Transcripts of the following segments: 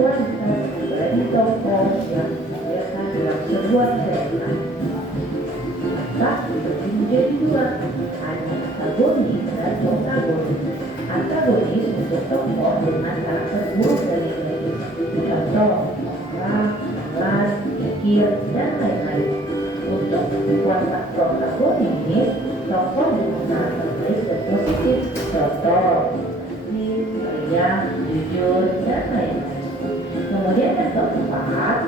kualitas pribadi tokoh yang disediakan dalam sebuah cerita. Maka dibagi menjadi dua, ada antagonis dan protagonis. Antagonis untuk tokoh dengan karakter buruk dan negatif, contoh orang, malas, pikir, dan lain-lain. Untuk watak protagonis, tokoh dengan karakter baik dan positif, contoh yang jujur, dan lain-lain. Kemudian yang keempat,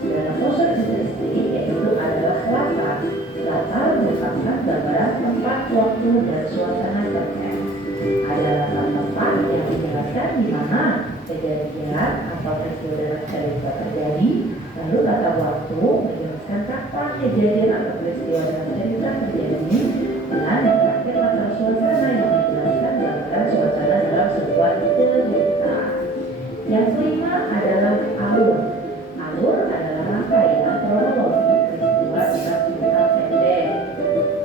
dalam unsur lingkungan yaitu adalah latar. Latar merupakan gambaran tempat, waktu, dan suasana kerja. Ada latar tempat yang dijelaskan di mana kejadian atau peristiwa dalam cerita terjadi. Lalu latar waktu menjelaskan kapan kejadian atau peristiwa dalam cerita terjadi. Dan yang terakhir latar suasana yang menjelaskan gambaran suasana dalam sebuah cerita. Yang kelima adalah alur. Alur adalah rangkaian kronologi peristiwa dalam cerita pendek.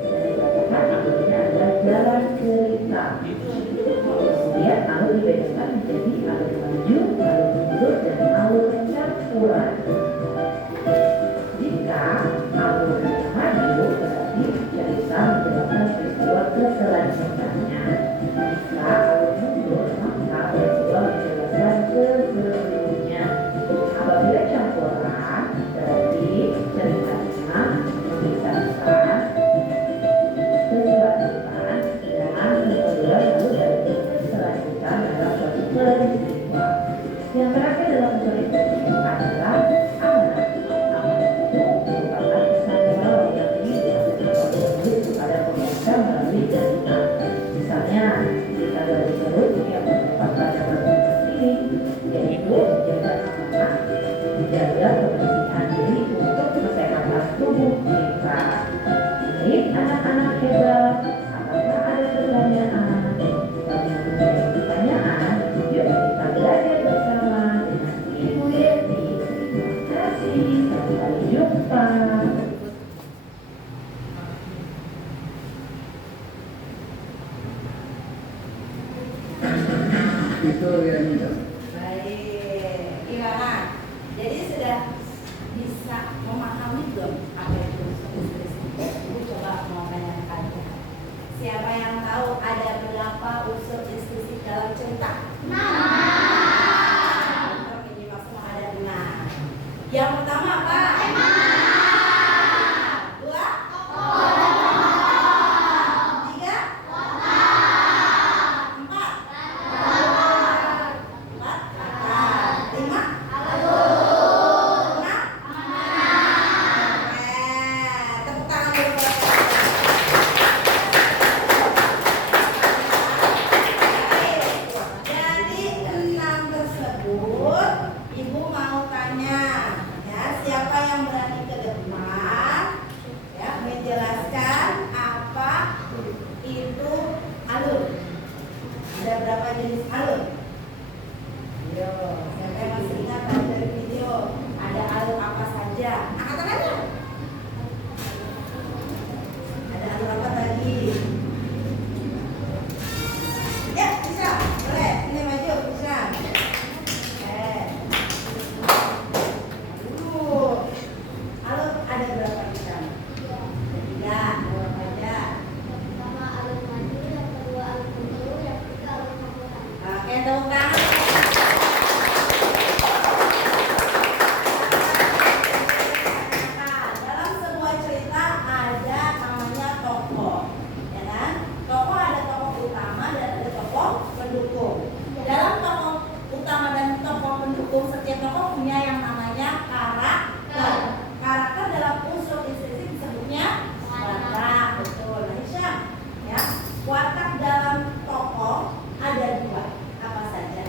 Dan dikatakan alurnya adalah jalan cerita. Kemudian alur dibedakan menjadi alur maju, alur mundur, dan alur campuran. Jika alur maju berarti cerita menjelaskan peristiwa keselanjutnya. Jika alur mundur maka peristiwa menjelaskan sebelumnya. Apabila campuran berarti ceritanya mengisahkan keselanjutan dan kemudian lalu dari keselanjutan dalam suatu peristiwa. Yang terakhir dalam unsur itu adalah amanat. Amanat itu merupakan pesan moral yang disampaikan oleh penulis kepada pembaca melalui cerita. Misalnya, cerita dari Garut yang terdapat pada bagian ini, yaitu menjaga amanat, menjaga kebersihan diri untuk kesehatan tubuh kita. Baik anak-anak hebat, apakah ada pertanyaan? Bagi menjadi pertanyaan, yuk kita belajar bersama dengan Ibu Yeti. Terima kasih, sampai jumpa. Itu yang itu. Baik, gimana? Jadi sudah bisa memahami belum apa itu unsur-unsur listrik? Ibu coba mau tanyakan. Siapa yang tahu ada berapa unsur listrik dalam cerita? Oke, jadi semua ada 6. Yang pertama apa? Dua? Tiga? Empat? Lima? Enam? Tepuk tangan dulu buat Jadi 6 tersebut Ibu mau tanya ya, siapa yang berani ke depan ya, menjelaskan apa itu alur. Ada berapa jenis alur? Yo, siapa yang masih ingat dari video ada alur apa saja? Angkat tangannya. Ada alur apa tadi? Ya, bisa. Boleh. Ini maju, bisa. Dulu. Alur ada berapa kita? Tiga. Berapa aja? Oke, tepuk tangan. Dalam sebuah cerita ada namanya tokoh, ya kan? Tokoh ada tokoh utama dan ada tokoh pendukung. Dalam tokoh utama dan tokoh pendukung, setiap tokoh punya yang namanya karakter. Karakter dalam unsur listrik disebutnya watak, betul. Nah, Isyam, ya, watak dalam tokoh ada 2. Apa saja?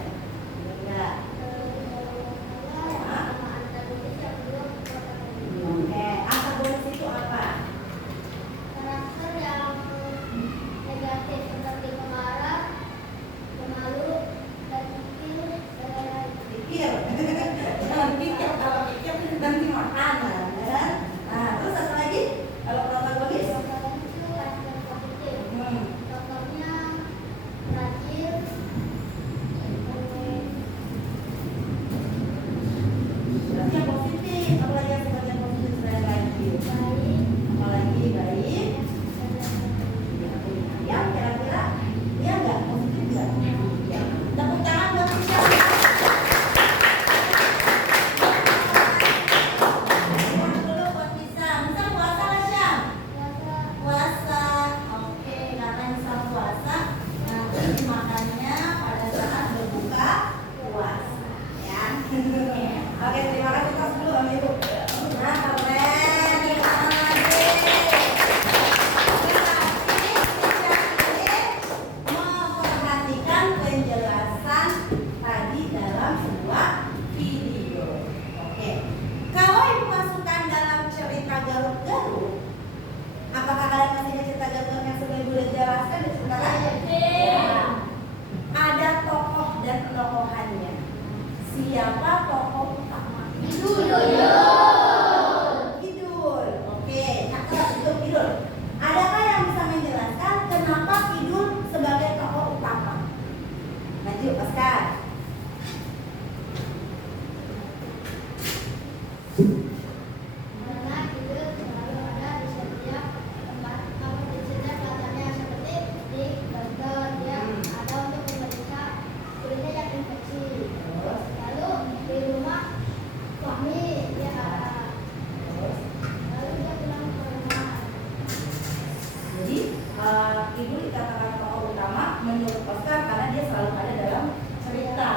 Ibu dikatakan tokoh utama menurut Oscar karena dia selalu ada dalam cerita.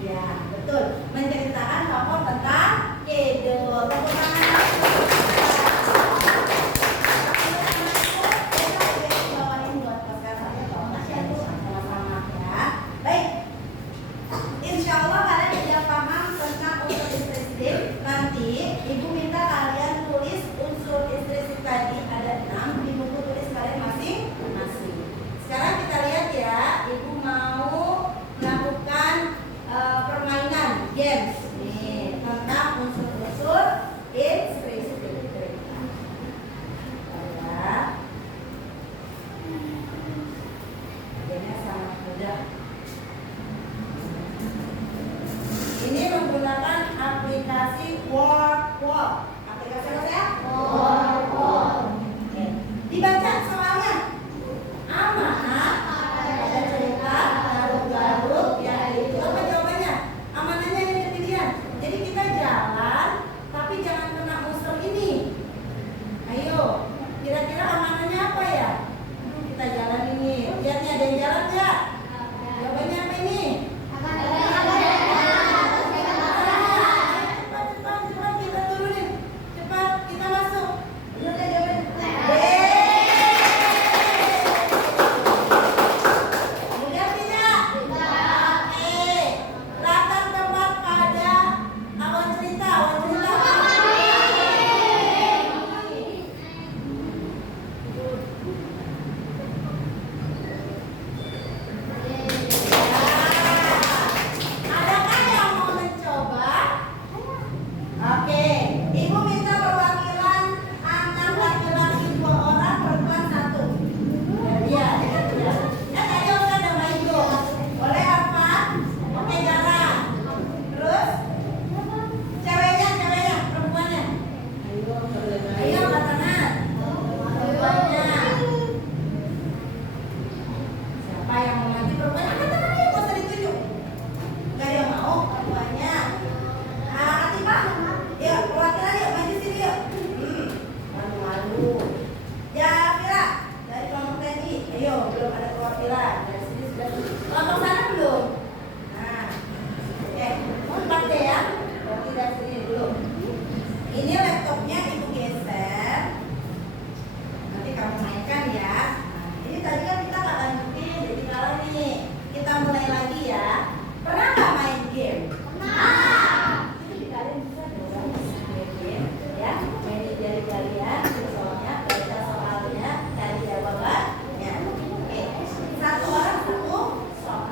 Iya, betul. Menceritakan tokoh tentang Kedol. Tepuk tangan. Bawain buat Oscar saya sama-sama ya. Baik. Insya Allah kalian sudah paham tentang unsur istri. Nanti Ibu minta kalian tulis unsur istri tadi ada 6 di buku tulis kalian masing-masing. Sekarang kita lihat ya, Ibu mau melakukan permainan games nih tentang unsur-unsur istri. Ya. Gamenya sangat mudah. Ini menggunakan aplikasi Word. Aplikasi apa ya? Word. Oke. Dibaca soalnya. Amanah ada cerita garuk-garuk ya itu apa jawabannya? Amanahnya ini pilihan. Jadi kita jalan tapi jangan kena unsur ini. Ayo, kira-kira amanahnya apa ya? Kita jalan ini. Lihat nih ada yang jalan nggak? Jawabannya apa ini? Cepat kita turunin. Cepat kita masuk. Lihat ya jawabannya. Mudah tidak? Oke. Latar tempat pada awan cerita. Adakah yang mau mencoba? Oke, Ibu minta perwakilan anak laki-laki 2 orang, perempuan 1. Iya. Tadi udah ada main go. Boleh apa? Oke, jalan. Terus ceweknya, perempuannya. Ayo, angkat tangan. Perempuannya. Siapa yang mau maju perempuan? Angkat tangan aja, nggak usah ditunjuk. Nggak ada yang mau perempuannya. Atifah, yuk perwakilan yuk maju sini yuk. Malu-malu. Jafira dari kelompok TNI, ayo belum ada perwakilan dari sini sudah. Kelompok sana belum. Nah, oke, mau pakai ya. Berarti dari sini dulu. Ini laptopnya Ibu geser. Nanti kamu mainkan ya. Nah, ini tadi kan kita nggak lanjutin, jadi kalah nih. Kita mulai lagi ya. Pernah nggak main game? Jadi kalian bisa dong game ya, main dari kalian, soalnya baca soalnya, cari jawabannya. Oke, 1 orang 1 soal.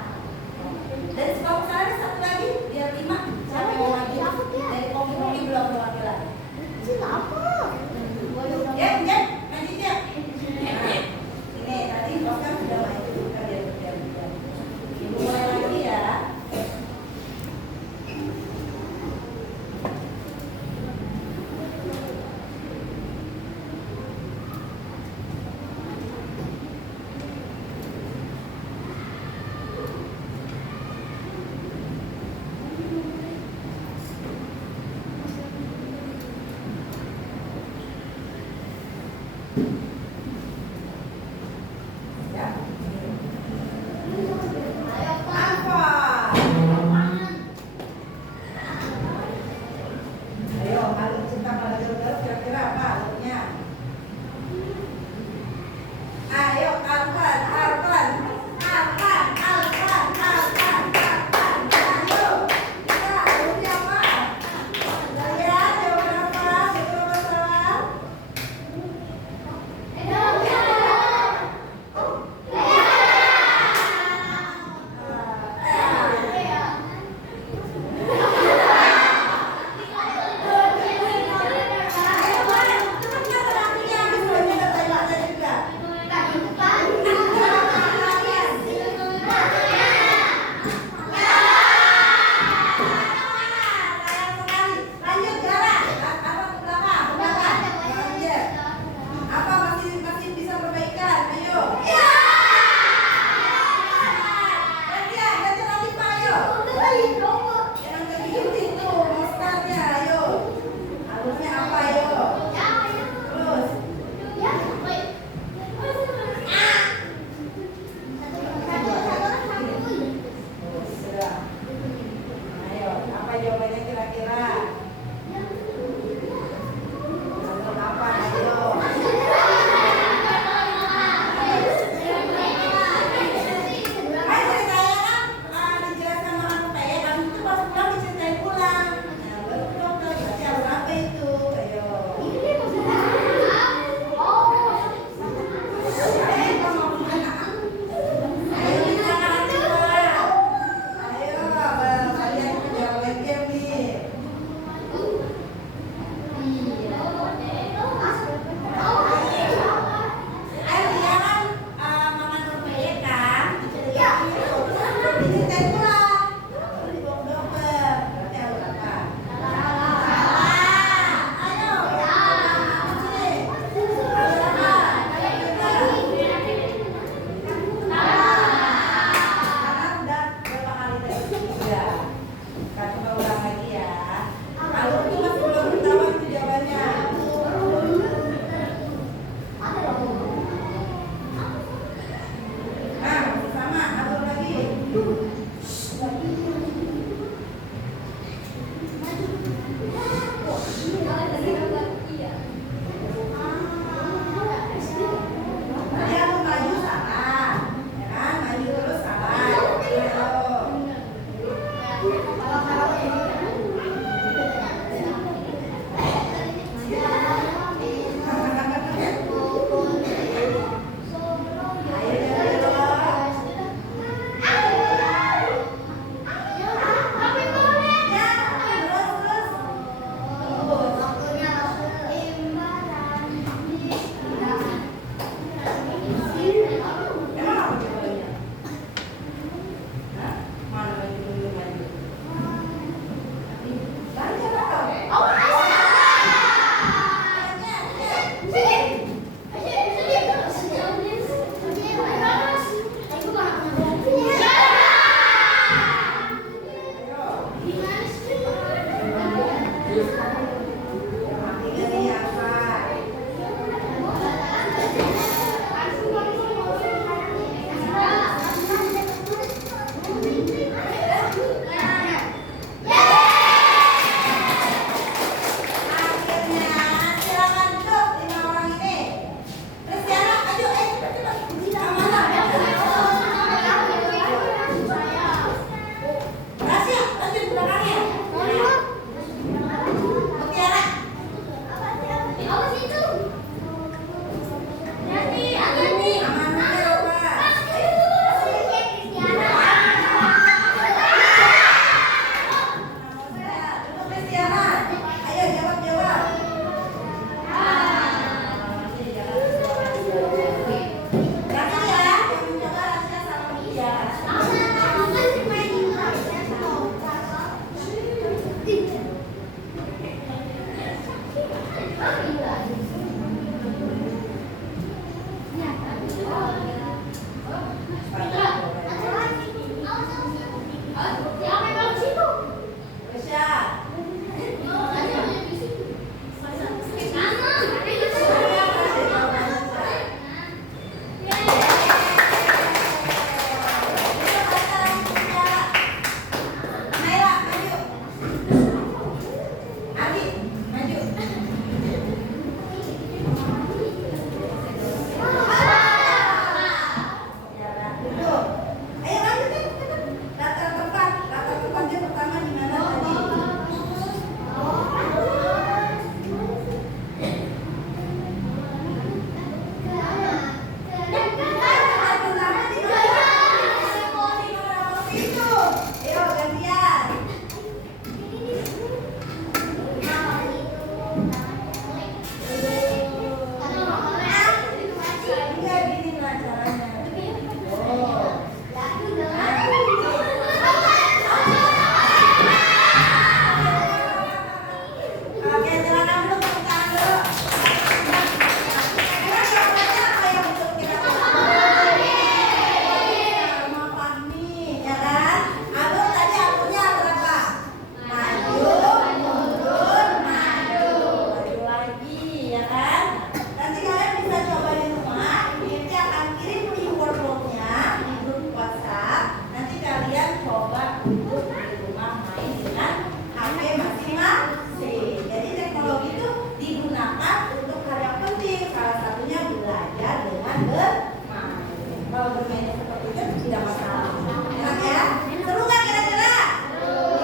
kalau bermain seperti itu tidak masalah. Enak ya? Seru nggak kira-kira?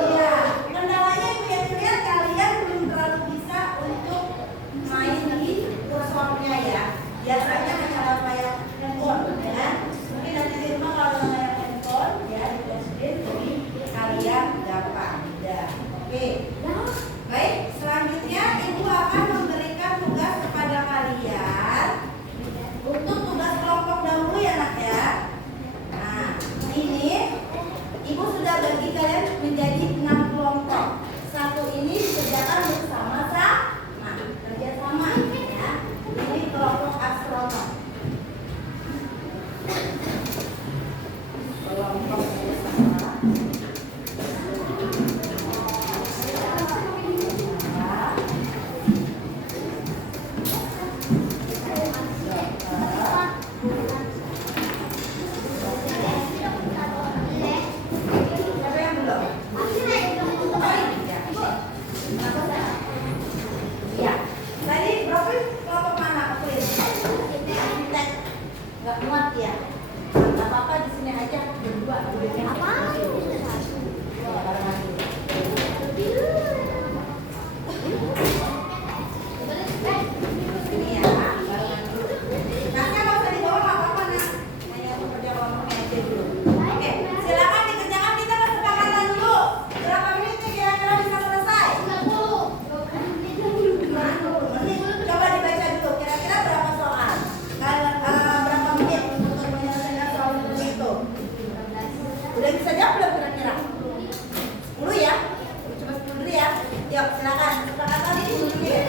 Iya. Kendalanya ibu yang lihat kalian belum terlalu bisa untuk main di kursornya ya. Biasanya cara kayak handphone ya. Mungkin nanti di rumah kalau kayak handphone ya di touchscreen jadi kalian gampang. Udah. Oke. Baik, selanjutnya ibu akan memberikan tugas kepada kalian untuk tugas kelompok dahulu ya nak ya. Nah, ini ibu sudah bagi kalian menjadi 6 kelompok. Satu ini dikerjakan bersama-sama, kerjasama ya. Ini kelompok astronom. Kelompok bersama. Nggak muat ya? Nggak apa-apa, di sini aja berdua. Apa? Ini ya, barengan dulu. Kakak nggak usah dibawa, nggak apa-apa nak. Hanya untuk kerja kelompoknya aja dulu. Oke, silakan dikerjakan, kita kesepakatan dulu. Berapa menit nih kira-kira bisa selesai? 20 menit. Coba dibaca dulu, kira-kira berapa soal? Berapa menit untuk menyelesaikan soal itu? Udah bisa jawab belum kira-kira? 10 ya? Coba 10 dulu ya. Yuk silakan, kesepakatan ini 10 menit.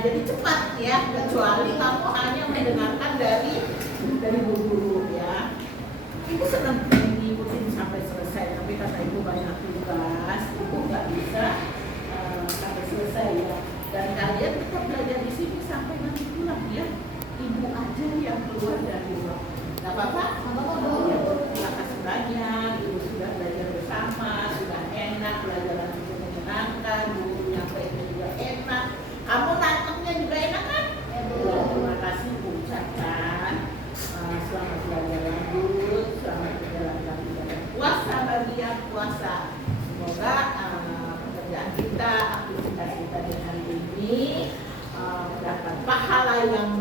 Jadi cepat ya, kecuali kamu hanya mendengarkan dari guru ya. Ibu senang ngikutin sampai selesai, tapi kata ibu banyak tugas, ibu nggak bisa sampai selesai ya. Dan kalian tetap belajar di sini sampai nanti pulang ya. Ibu aja yang keluar dari rumah. Nggak apa-apa? Ya, terima kasih banyak, ibu sudah puasa. Semoga pekerjaan kita, aktivitas kita di hari ini mendapat pahala yang